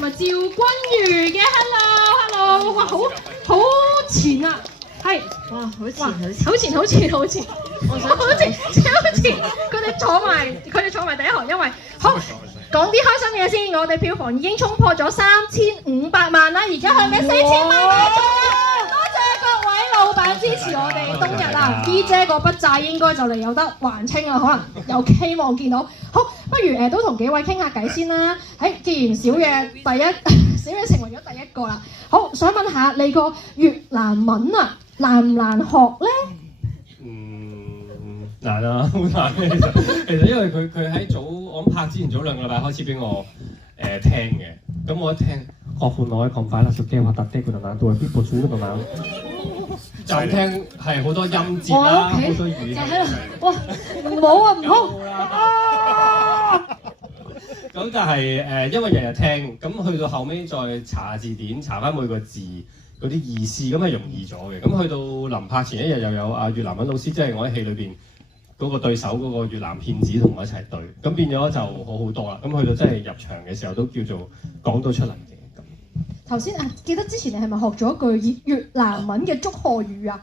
同埋趙君如嘅 hello，哇，好前啊，係，哇，好前哇，好前，好前，我想好前，超前，佢哋坐埋第一行，因為好講啲開心嘢先，我哋票房已經衝破咗3500萬啦，而家係咪4000萬啦？多謝各位老闆支持我哋冬日啊 ，B 姐嗰筆債應該就嚟有得還清啦，可能有希望見到。好，不如都同幾位傾下偈先啦。既然小野小野成為咗第一個啦，好想問下你個越南文啊，難唔難學咧？難啊，好難嘅其實因為佢喺我拍之前早2個禮拜開始俾我聽嘅，咁我一聽學款我喺咁快啦，手機話搭爹佢就難度係邊部處都咁難，就聽係好多音節啦，好多語氣，哇唔好啊唔好，咁就係因為日日聽，咁去到後尾再查下字典，查翻每個字嗰啲意思，咁係容易咗嘅。咁去到臨拍前一日又有越南文老師，即係我喺戲裏邊嗰個對手嗰個越南騙子同我一齊對，咁變咗就好多啦。咁去到真係入場嘅時候都叫做講到出嚟嘅。頭先記得之前你係咪學咗一句越南文嘅祝賀語啊？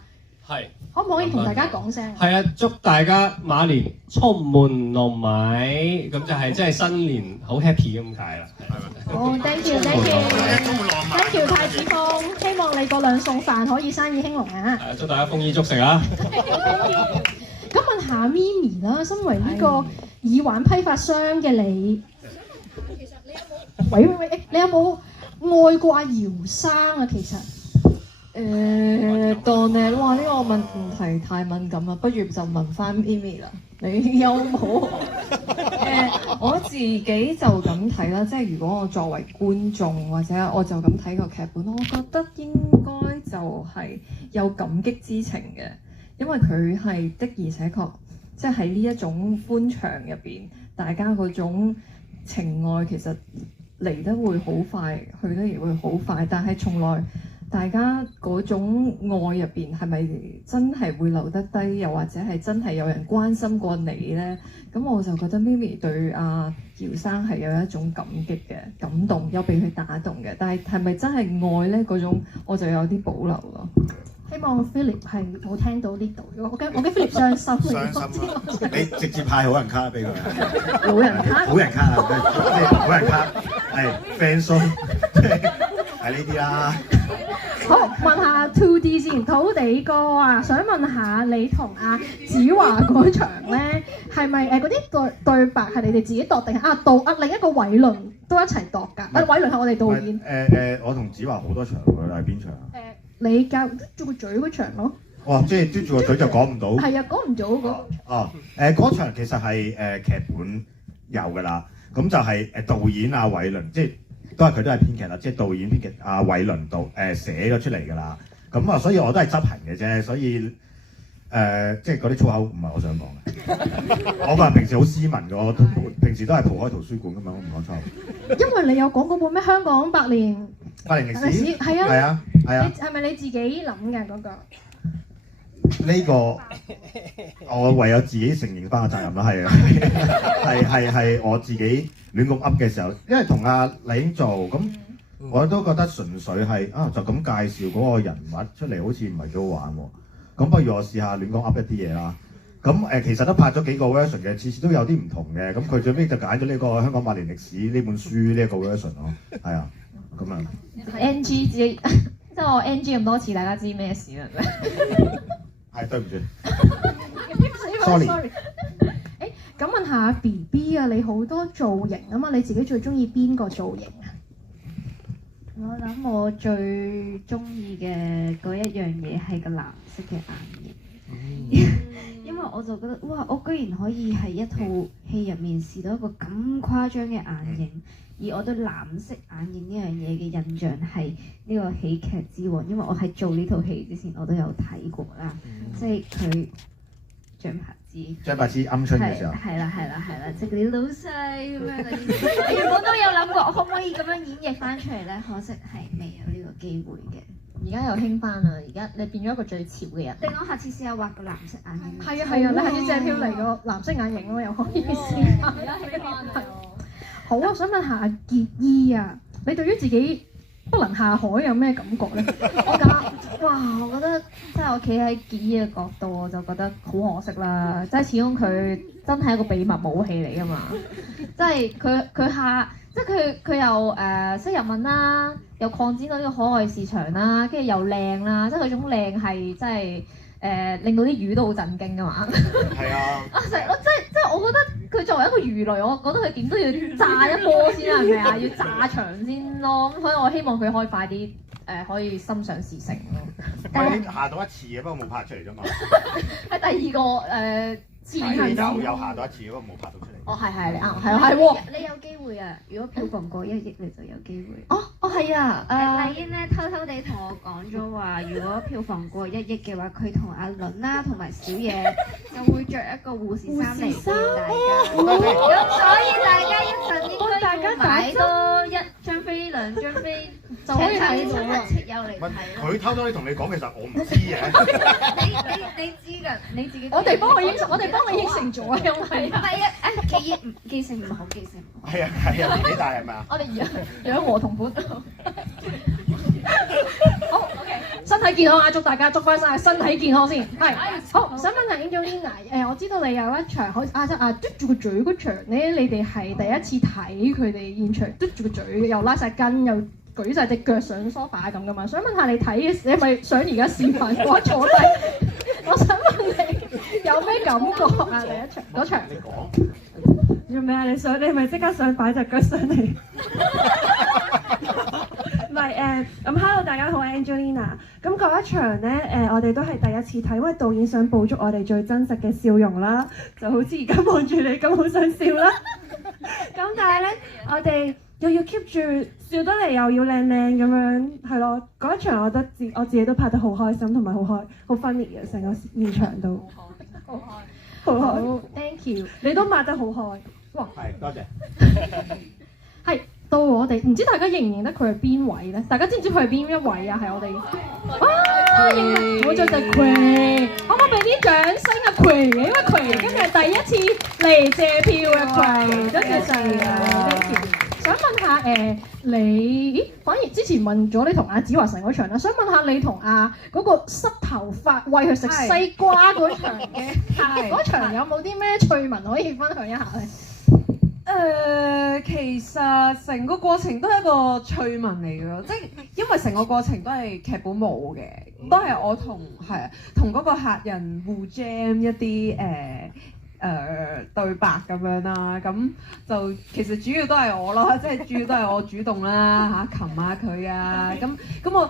係。可唔可以同大家講聲？係啊，祝大家馬年充滿糯米，咁就係即係新年好 happy 咁解啦。好 ，thank you，thank you，太子峰，希望你嗰2餸飯可以生意興隆啊！祝大家豐衣足食啊！咁問下咪咪啦，身為呢個耳環批發商嘅你，其實你有冇？喂，你有冇愛過阿姚生啊？其實當你話呢個問題太敏感啦，不如就問翻咪咪啦。你有冇？我自己就咁睇啦，即係如果我作為觀眾或者我就咁睇個劇本，我覺得應該就係有感激之情嘅。因為佢係的而且確，即係喺呢一種歡場入邊，大家嗰種情愛其實嚟得會好快，去得亦會好快。但係從來大家嗰種愛入邊係咪真係會留得低？又或者係真係有人關心過你呢？咁我就覺得咪咪對阿姚生係有一種感激嘅感動，有被佢打動嘅。但係係咪真係愛呢？嗰種我就有啲保留咯。希望 Philip 係冇聽到呢度，我驚 Philip 傷心。傷心啊！你直接派好人卡俾佢。老人卡。好人卡啊！即係好人卡，係 friend zone，係呢啲啦。好，問下 2D 先，土地哥啊，想問下你同阿子華嗰場咧，係咪嗰啲對白係你哋自己度定係另一個偉倫都一齊度㗎？偉倫係我哋導演。我同子華好多場㗎，係邊場？你教捉個嘴嗰場咯。哇！即係捉住個嘴就講唔到。係啊，講唔到嗰。嗰場其實係劇本有㗎啦，咁就係導演阿偉倫，即係佢都係編劇啦，即係導演編劇阿偉倫寫咗出嚟㗎啦。咁啊，所以我都係執行嘅啫，所以即係嗰啲粗口唔係我想講嘅。我個人平時好斯文㗎，我平時都係蒲開圖書館㗎嘛，我唔講粗口。因為你有講嗰本咩香港百年歷史，係啊，係啊，係啊。係咪你自己諗嘅嗰個？呢個我唯有自己承認翻個責任啦，係啊，係我自己亂咁噏嘅時候，因為同阿麗英做咁，我都覺得純粹係就咁介紹嗰個人物出嚟，好似唔係幾好玩喎。咁不如我試下亂咁噏一啲嘢啦。咁其實都拍咗幾個 version 嘅，次次都有啲唔同嘅。咁佢最尾就揀咗呢個香港百年歷史呢本書呢一個 version 咯，係啊，咁啊。NG 即係我 NG 咁多次，大家知咩事啦？係對唔住 ，sorry。咁問下 BB 啊，你好多造型啊嘛，你自己最中意邊個造型啊？我諗我最中意嘅嗰一樣嘢係個藍色嘅眼影，因為我就覺得哇，我居然可以喺一套戲入面試到一個咁誇張嘅眼影。而我對藍色眼影呢樣嘢嘅印象係呢個喜劇之王，因為我喺做呢套戲之前我都有睇過啦，即係佢張柏芝鵪鶉嘅時候，係啦，即係嗰啲老細咁樣嗰啲，我原本都有諗過我可唔可以咁樣演繹翻出嚟咧，可惜係未有呢個機會嘅。而家又興翻啦，而家你變咗一個最潮嘅人。定我下次試下畫個藍色眼影。係啊，你下次借票嚟個藍色眼影咯，又可以試下。而家興翻啊！好啊，想問下阿傑姨啊，你對於自己不能下海有咩感覺咧？我覺得即係我企喺傑姨嘅角度，我就覺得好可惜啦。即係始終佢真係一個秘密武器嚟㗎嘛。即係佢又識日文啦，又擴展到呢個海外市場啦，跟住又靚啦，即係佢種靚係真係令到啲魚都好震驚㗎嘛。係啊。即係我覺得佢作為一個魚類，我覺得佢點都要炸一波先啦，係咪啊？要炸場先咯。咁所以我希望佢可以快啲可以心想事成咯。喂，你下到一次嘅，不過冇拍出嚟啫嘛。係第二個次係有下到一次，不過冇拍到出嚟。哦，係你啱，係喎。你有機會啊！如果票房過1億，你就有機會。係啊。麗英咧偷偷地同我講咗話，如果票房過1億嘅話，佢同阿倫啦同埋小野就會着一個護士衫嚟見大家。咁所以大家一陣應該要買多1張飛、2張飛，就可以睇到啦。切友嚟睇咯。佢偷偷地同你講，其實我唔知嘅。你知㗎，你自己。我哋幫佢應承咗啊，因為唔係啊，記性唔好。係啊，年紀大係咪啊？我哋養和同款。好 ，OK， 身體健康啊！祝大家祝翻晒身體健康先。係，好，想問下 Angelina， 我知道你有一場好嘟住個嘴嗰場咧，你哋係第一次睇佢哋現場嘟住個嘴，又拉晒筋，又舉晒隻腳上梳化咁噶嘛？想問下你睇嘅時，你係咪想而家示範我坐低？我想問你有咩感覺啊？第一場嗰場。你講。做咩啊？你係咪即刻想擺隻腳上嚟？唔係咁 hello 大家好，我係 Angelina。咁嗰一場咧我哋都係第一次睇，因為導演想捕捉我哋最真實嘅笑容啦，就好似而家望住你咁好想笑啦。咁但係咧，我哋又要 keep 住笑得嚟，又要靚靚咁樣，係咯。嗰一場我覺得我自己都拍得好開心，同埋好 funny 嘅，成個現場都好開。Thank you， 你都抹得好開。哇，係，多謝。係到我哋，唔知大家認唔認得佢係邊位咧？大家知唔知佢係邊一位啊？係我哋認得，我就係 Queen， 可唔可以俾啲掌聲啊 Queen？ 因為 Queen 今日第一次嚟借票嘅 Queen， 多謝晒啊 ，thank you。想問下你，反而之前問咗你同阿子華神嗰場啦，想問下你同嗰個濕頭髮餵佢食西瓜嗰場嘅嗰場有冇啲咩趣聞可以分享一下咧？其實成個過程都係一個趣聞嚟嘅，即係因為成個過程都係劇本冇嘅，都係我同嗰個客人互 jam 一啲對白咁樣啦，咁就其實主要都係我咯，即係主要都係我主動啦嚇，擒下佢啊，咁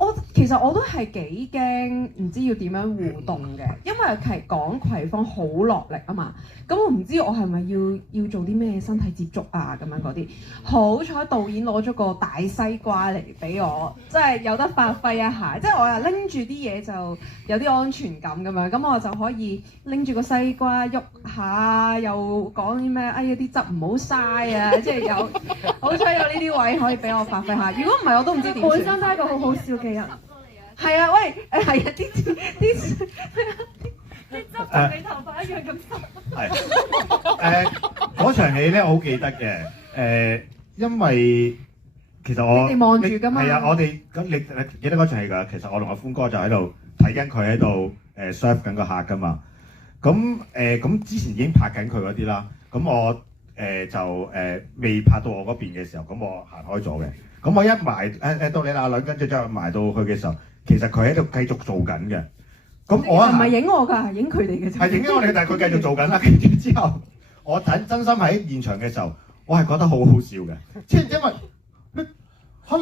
我其實我都係幾驚，唔知要點樣互動嘅，因為係講葵芳好落力啊嘛，咁我唔知我係咪要做啲咩身體接觸啊咁樣嗰啲。好彩導演攞咗個大西瓜嚟俾我，即係有得發揮一下，即係我又拎住啲嘢就有啲安全感咁樣，咁我就可以拎住個西瓜喐下，又講啲咩哎呀啲汁唔好嘥啊，即係有好彩有呢啲位可以俾我發揮下，如果唔係我都唔知點算。本身都係一個好好笑嘅人。係啊，喂，係啊，啲汁同你頭髮一樣咁濕。係嗰場戲咧，我好記得嘅。因為其實我你哋望住㗎嘛。係啊，我哋咁你記得嗰場戲㗎？其實我同阿歡哥就喺度睇緊佢喺度serve 緊個客㗎嘛。咁之前已經拍緊佢嗰啲啦。咁我就未拍到我嗰邊嘅時候，咁我行開咗嘅。咁我一埋到你阿女，跟住再埋到去嘅時候，其實佢喺度繼續做緊嘅。咁我唔係影我㗎，係影佢哋嘅啫。係影緊我哋，但係佢繼續做緊啦。跟住之後，我真心喺現場嘅時候，我係覺得好好笑嘅。即係因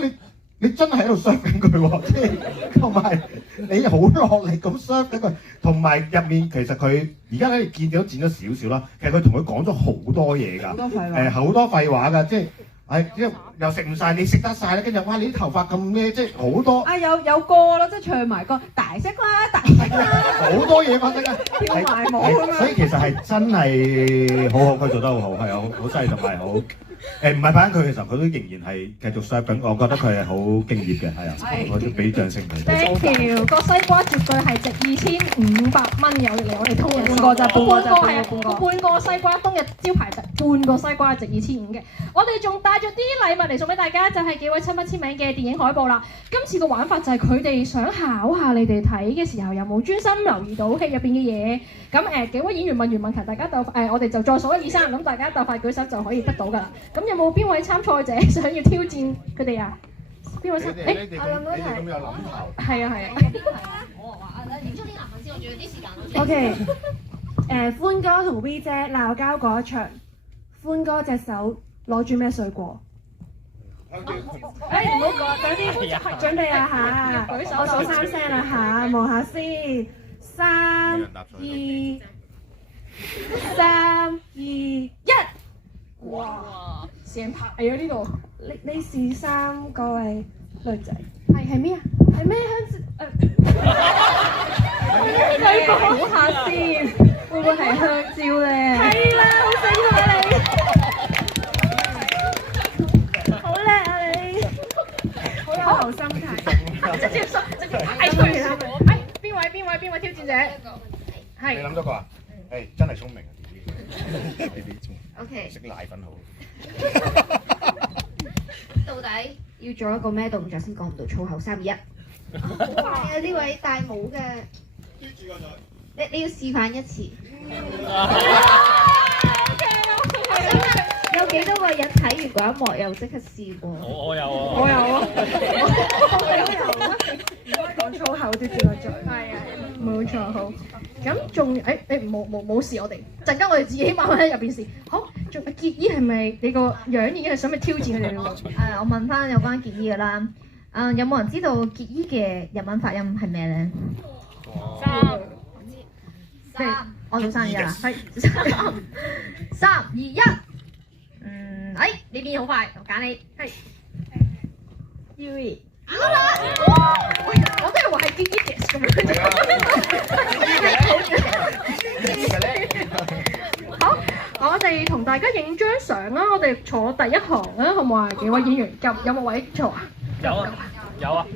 為你真係喺度 serve 緊佢喎，即係同埋你好落力咁 serve 緊佢，同埋入面其實佢而家咧見到剪咗少少啦。其實佢同佢講咗好多嘢㗎，好多廢話㗎，即係。又食唔晒，你食得晒啦，跟住哇你啲頭髮咁咩，即係好多啊有歌咯，即係唱埋歌大色啦，大色啦，好多嘢發生啊，跳埋舞咁樣，所以其實係真係好好，佢做得好好，係啊，好犀利同埋好唔係拍緊佢嘅時候，佢都仍然係繼續 serve 緊，我覺得佢係好敬業嘅，係啊，我都俾掌聲佢。 Thank you，個西瓜絕對係值2500蚊有嚟我哋通日半個咋，半個咋，係半個西瓜，當日招牌半個西瓜值2500嘅。我哋仲帶咗啲禮物嚟送俾大家，就係幾位親筆簽名嘅電影海報啦。今次個玩法就係佢哋想考下你哋睇嘅時候有冇專心留意到戲入邊嘅嘢。咁幾位演員問完問題，大家鬥我哋就再數1、2、3，咁大家鬥快舉手就可以得到㗎啦。咁有冇邊位參賽者想要挑戰佢哋啊？邊位參？你哋咁有諗頭。係啊。我話演出啲男粉絲，我仲有啲時間好似。 OK， 歡哥同 V 姐鬧交嗰一場，歡哥隻手攞住咩水果？唔好講，等啲準備啊嚇！我數3聲啦嚇，望下先，3、2、1，哇！成排喺呢度，呢是3個位女仔，係咩啊？係咩香？你估下先，會唔會係香蕉咧？係啦，好醒目啊你！好叻啊你！好有好心態。直接嗌出嚟啦！邊位挑戰者？係。你諗到個啊？真係聰明啊 OK， 識奶粉好。到底要做一個咩動作先講唔到粗口？3、2、1。好快啊！呢位戴帽嘅，你要示範一次。有幾多個人睇完嗰一幕又即刻試過？我有啊。唔該講粗口啲字個嘴。係啊，冇錯，好。咁仲冇事，我哋陣間我哋自己慢慢喺入邊試。好，仲傑姨係咪你個樣已經係想去挑戰佢哋咯？我問翻有關傑姨嘅啦。有冇人知道傑姨嘅日文發音係咩咧？3，我數3、2、1啦。係3、2、1。呢邊好快，我揀你。係。Yui。我都係話係傑姨咁樣。好，我哋同大家影張相啦，我哋坐第一行啦，好唔好啊？幾位演員有冇位坐啊？有啊。